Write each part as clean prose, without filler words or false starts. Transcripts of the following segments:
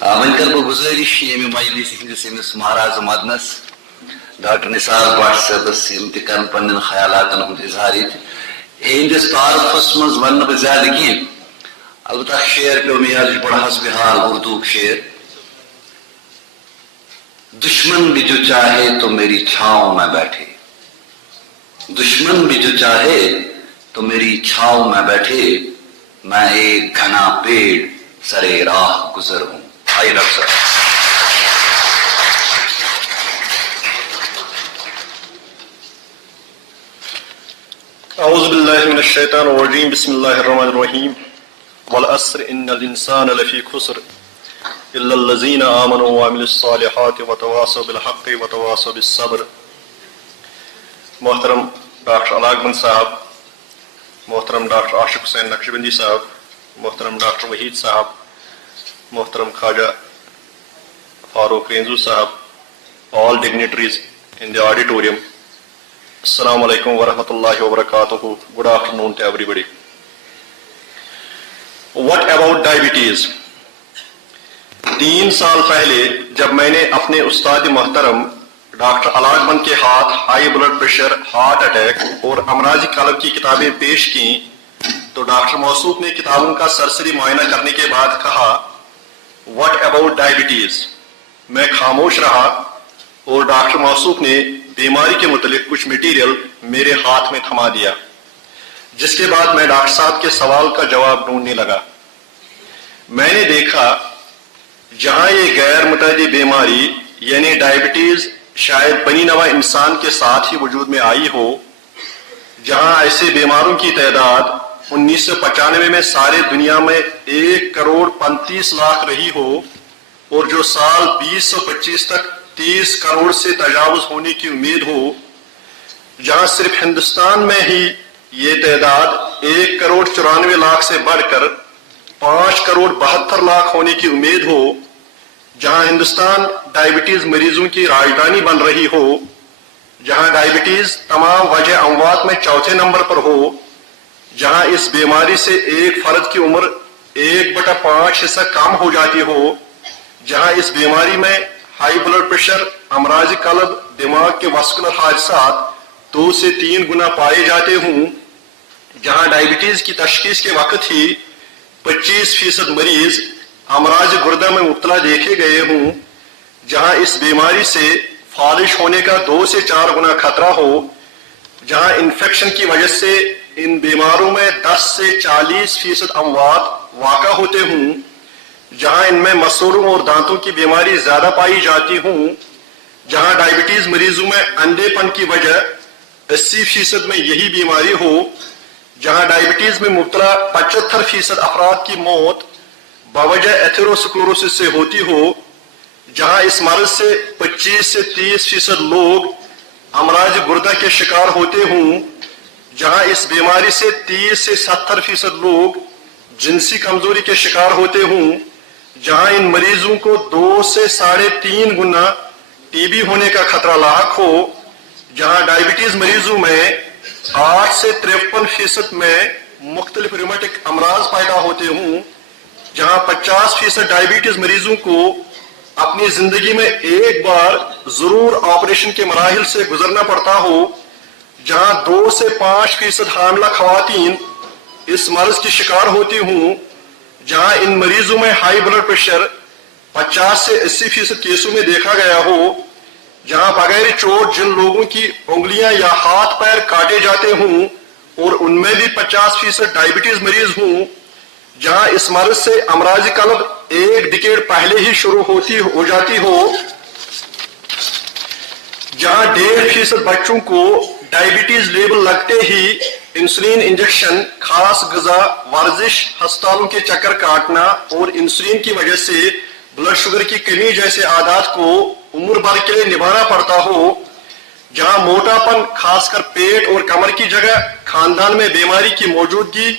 One کر بہ گزارش یم مجلس ہندس امس مہراز مدنس ڈاکٹر نثار بٹ صاحبس تہ کر پنن خیالاتن ہند اظہار یہندس تعارفس مز ون بہ زیادہ کی البتہ شعر پہ میں یاد بڑا حسب حال اردو شعر دشمن بھی جو چاہے تو میری چھاؤں میں بیٹھے دشمن بھی جو چاہے تو میری چھاؤں میں بیٹھے میں ایک گھنا پیڑ سرے راہ گزر ہوں. آئیے ڈاکٹر صاحب. اعوذ باللہ من الشیطان الرجیم بسم اللہ الرحمن الرحیم والعصر ان الانسان لفی خسر الا الذین آمنوا وعملوا الصالحات وتواصوا بالحق وتواصوا بالصبر. محترم ڈاکٹر علاقمند صاحب، محترم ڈاکٹر عاشق حسین نقشبندی صاحب، محترم ڈاکٹر وحید صاحب، محترم خواجہ فاروق رینزو صاحب، all dignitaries in the auditorium, السلام علیکم ورحمۃ اللہ وبرکاتہ. Good afternoon to everybody. What about diabetes? 3 سال پہلے جب میں نے اپنے استاد محترم ڈاکٹر علاقمند کے ہاتھ high blood pressure, heart attack اور امراض قلب کی کتابیں پیش کیں تو ڈاکٹر موصوف نے کتابوں کا سرسری معائنہ کرنے کے بعد کہا واٹ اباؤٹ ڈائبٹیز؟ میں خاموش رہا اور ڈاکٹر موصوف نے بیماری کے متعلق کچھ میٹیریل میرے ہاتھ میں تھما دیا، جس کے بعد میں ڈاکٹر صاحب کے سوال کا جواب ڈھونڈنے لگا. میں نے دیکھا جہاں یہ غیر متعدی بیماری یعنی ڈائبٹیز شاید بنی نوع انسان کے ساتھ ہی وجود میں آئی ہو، جہاں ایسے بیماروں کی تعداد 1995 میں سارے دنیا میں 1,35,00,000 رہی ہو اور جو سال 2025 تک 30 کروڑ سے تجاوز ہونے کی امید ہو، جہاں صرف ہندوستان میں ہی یہ تعداد 1,94,00,000 سے بڑھ کر 5,72,00,000 ہونے کی امید ہو، جہاں ہندوستان ڈائبٹیز مریضوں کی راجدھانی بن رہی ہو، جہاں ڈائبٹیز تمام وجہ اموات میں 4تھے نمبر پر ہو، جہاں اس بیماری سے ایک فرد کی عمر 1/5 حصہ کم ہو جاتی ہو، جہاں اس بیماری میں ہائی بلڈ پریشر، امراض قلب، دماغ کے واسکولر حادثات 2 سے 3 گنا پائے جاتے ہوں، جہاں ڈائبٹیز کی تشخیص کے وقت ہی 25% مریض امراض گردہ میں مبتلا دیکھے گئے ہوں، جہاں اس بیماری سے فالج ہونے کا 2 سے 4 گنا خطرہ ہو، جہاں انفیکشن کی وجہ سے ان بیماروں میں 10 سے 40% اموات واقع ہوتے ہوں، جہاں ان میں مسوڑوں اور دانتوں کی بیماری زیادہ پائی جاتی ہوں، جہاں ڈائبٹیز مریضوں میں اندھے پن کی وجہ 80% میں یہی بیماری ہو، جہاں ڈائبٹیز میں مبتلا 75% افراد کی موت بوجہ ایتھروسکلوروسس سے ہوتی ہو، جہاں اس مرض سے 25 سے 30% لوگ امراض گردہ کے شکار ہوتے ہوں، جہاں اس بیماری سے 30 سے 70% لوگ جنسی کمزوری کے شکار ہوتے ہوں، جہاں ان مریضوں کو 2 سے 3.5 گنا ٹی بی ہونے کا خطرہ لاحق ہو، جہاں ڈائبٹیز مریضوں میں 8 سے 53% میں مختلف ریومیٹک امراض پیدا ہوتے ہوں، جہاں 50% ڈائبٹیز مریضوں کو اپنی زندگی میں ایک بار ضرور آپریشن کے مراحل سے گزرنا پڑتا ہو، جہاں 2 سے 5% حاملہ خواتین اس مرض کی شکار ہوتی ہوں، جہاں ان مریضوں میں ہائی بلڈ پریشر 50 سے 80% کیسوں میں دیکھا گیا ہو، جہاں بغیر چوٹ جن لوگوں کی انگلیاں یا ہاتھ پیر کاٹے جاتے ہوں اور ان میں بھی 50% ڈائبٹیز مریض ہوں، جہاں اس مرض سے امراض قلب 1 ڈیکیڈ پہلے ہی شروع ہو جاتی ہو، جہاں 1.5% بچوں کو ڈائبٹیز لیبل لگتے ہی انسولین انجیکشن، خاص غذا، ورزش، ہسپتالوں کے چکر کاٹنا اور انسولین کی وجہ سے بلڈ شوگر کی کمی جیسے عادات کو عمر بھر کے لیے نبھانا پڑتا ہو، جہاں موٹاپن خاص کر پیٹ اور کمر کی جگہ، خاندان میں بیماری کی موجودگی،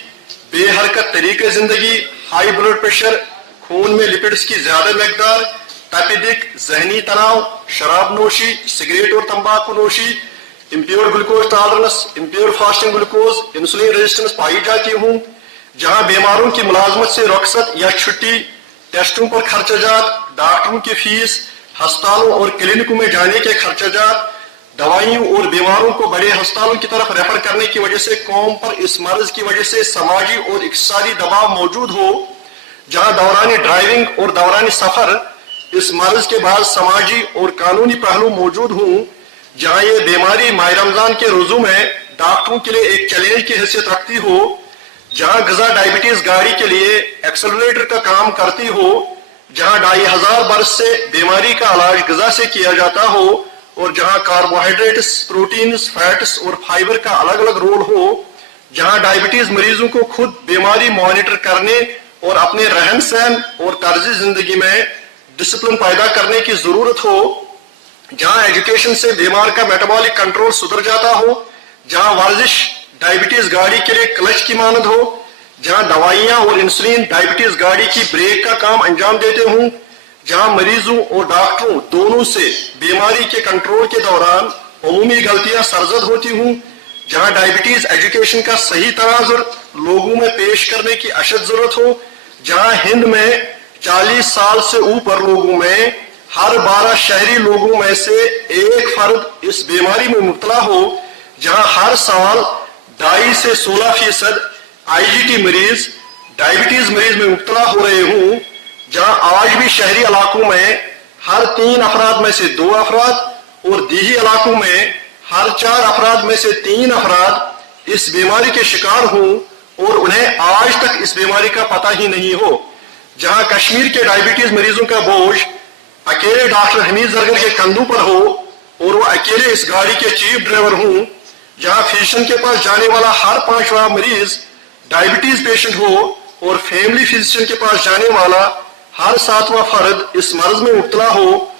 بے حرکت طریقے زندگی، ہائی بلڈ پریشر، خون میں لپڈز کی زیادہ مقدار، تپیدک، ذہنی تناؤ، شراب نوشی، سگریٹ اور تمباکو نوشی، impure glucose tolerance, impure fasting glucose, insulin resistance پائی جاتی ہوں، جہاں بیماروں کی ملازمت سے رخصت یا چھٹی टेस्टों पर खर्चाजात, डॉक्टरों की फीस, अस्पतालों और क्लिनिकों में जाने के खर्चाजात, दवाइयों और बीमारों को बड़े अस्पतालों की तरफ रेफर करने की वजह से कौम पर इस मर्ज की वजह से समाजी और इक़्तिसादी दबाव मौजूद हो, जहां दौरानी ड्राइविंग और दौरानी सफर इस मर्ज के बाद समाजी और कानूनी पहलू मौजूद हों, जहां ये बीमारी माह रमजान के रोजों में डॉक्टरों के लिए एक चैलेंज की हैसियत रखती हो, जहां गजा डायबिटीज गाड़ी के लिए एक्सेलरेटर का काम करती हो, जहां 2500 बरस से बीमारी का इलाज गजा से किया जाता हो, और जहां कार्बोहाइड्रेट्स, प्रोटीन्स, फैट्स और फाइबर का अलग अलग रोल हो, जहां डायबिटीज मरीजों को खुद बीमारी मॉनिटर करने और अपने रहन सहन और तर्ज जिंदगी में डिसिप्लिन पैदा करने की जरूरत हो, जहां एजुकेशन से बीमार का मेटाबॉलिक कंट्रोल सुधर जाता हो, जहां वर्जिश डायबिटीज गाड़ी के लिए क्लच की मानद हो, जहां दवाइयां और इंसुलिन डायबिटीज गाड़ी की ब्रेक का काम अंजाम देते हों, जहां मरीजों और डॉक्टरों दोनों से बीमारी के कंट्रोल के दौरान अमूमी गलतियां सरजद होती हूं, जहां डायबिटीज एजुकेशन का सही तनाजुर लोगों में पेश करने की अशद जरूरत हो, जहां हिंद में 40 साल से ऊपर लोगों में हर 12 शहरी लोगों में से एक फर्द इस बीमारी में मुब्तला हो, जहां हर साल 2.5 से 16% IGT मरीज डायबिटीज मरीज में मुब्तला हो रहे हों, जहां आज भी शहरी इलाकों में हर 3 अफराद में से 2 अफराद और देही इलाकों में हर 4 अफराद में से 3 अफराद इस बीमारी के शिकार हों और उन्हें आज तक इस बीमारी का पता ही नहीं हो, जहां कश्मीर के डायबिटीज मरीजों का बोझ अकेले डॉक्टर हमीद जरगर के कंधों पर हो और वो अकेले इस गाड़ी के चीफ ड्राइवर हों, जहां फिजिशियन के पास जाने वाला हर 5वां मरीज डायबिटीज पेशेंट हो और फैमिली फिजिशियन के पास जाने वाला हर 7वां फर्द इस मर्ज में मुब्तला हो,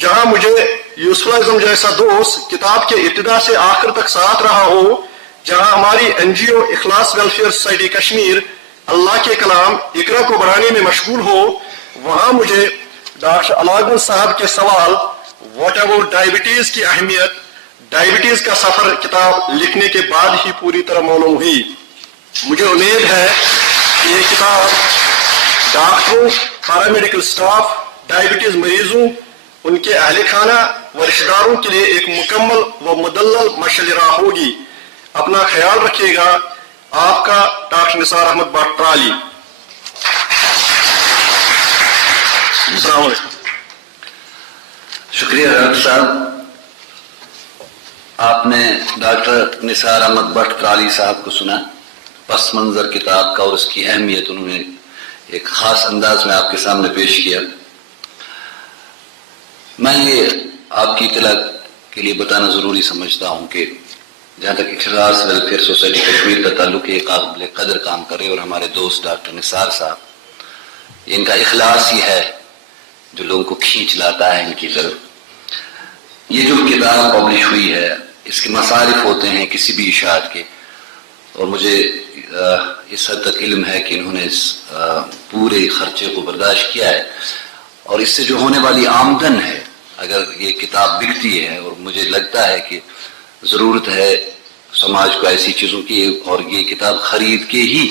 जहां मुझे यूसुफ आजम जैसा दोस्त किताब के इब्तिदा से आखिर तक साथ रहा हो, जहां हमारी NGO इखलास वेलफेयर सोसाइटी कश्मीर अल्लाह के कलाम इकरा को बढ़ाने में मशगूल हो, वहां मुझे डॉक्टर अलागुल साहब के सवाल व्हाट अबाउट डायबिटीज की अहमियत, डायबिटीज का सफर किताब लिखने के बाद ही पूरी तरह मालूम हुई। मुझे उम्मीद है कि ये किताब डॉक्टरों, पैरामेडिकल स्टाफ, डायबिटीज मरीजों, उनके अहले खाना व रिश्तेदारों के लिए एक मुकम्मल व मुदल्लल मशअल राह होगी। अपना ख्याल रखिएगा। आपका डॉक्टर निसार अहमद भट्ट ट्राली। शुक्रिया डॉक्टर साहब। आपने डॉक्टर निसार अहमद भट्ट ट्राली साहब को सुना। पस मंजर किताब का और उसकी अहमियत उन्होंने एक खास अंदाज में आपके सामने पेश किया। मैं ये आपकी इत्तला के लिए बताना जरूरी समझता हूँ कि जहाँ तक इखलास वेलफेयर सोसाइटी कश्मीर का ताल्लुक है, काबिल कदर काम करे और हमारे दोस्त डॉक्टर निसार साहब, इनका इखलास ही है जो लोगों को खींच लाता है इनकी तरफ। ये जो किताब पब्लिश हुई है इसके मसारिफ होते हैं किसी भी इशाअत के, और मुझे इस हद तक इल्म है कि इन्होंने इस पूरे खर्चे को बर्दाश्त किया है, और इससे जो होने वाली आमदन है, अगर ये किताब बिकती है, और मुझे लगता है कि ज़रूरत है समाज को ऐसी चीज़ों की, और ये किताब खरीद के ही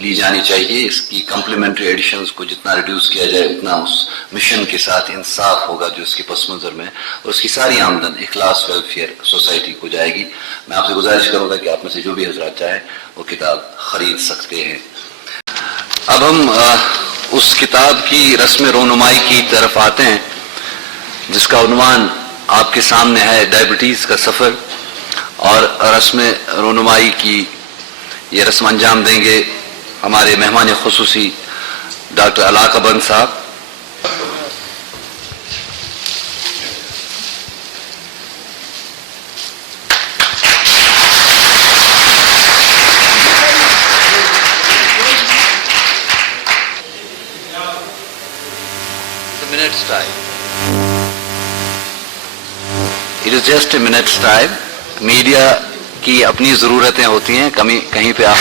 ली जानी चाहिए। इसकी कम्प्लीमेंट्री एडिशंस को जितना रिड्यूस किया जाए उतना उस मिशन के साथ इंसाफ होगा जो इसके पस मंजर में, और उसकी सारी आमदन इखलास वेलफेयर सोसाइटी को जाएगी। मैं आपसे गुजारिश करूंगा कि आप में से जो भी हजरात चाहे वो किताब खरीद सकते हैं। अब हम उस किताब की रस्म रोनुमाई की तरफ आते हैं जिसका उन्वान आपके सामने है, डायबिटीज का सफर। और रस्म रोनुमाई की ये रस्म अंजाम देंगे हमारे मेहमान खुसूसी डॉक्टर अलाका बंद साहब। It is just a minute's time. Media की अपनी ज़रूरतें होती हैं, कहीं पे आप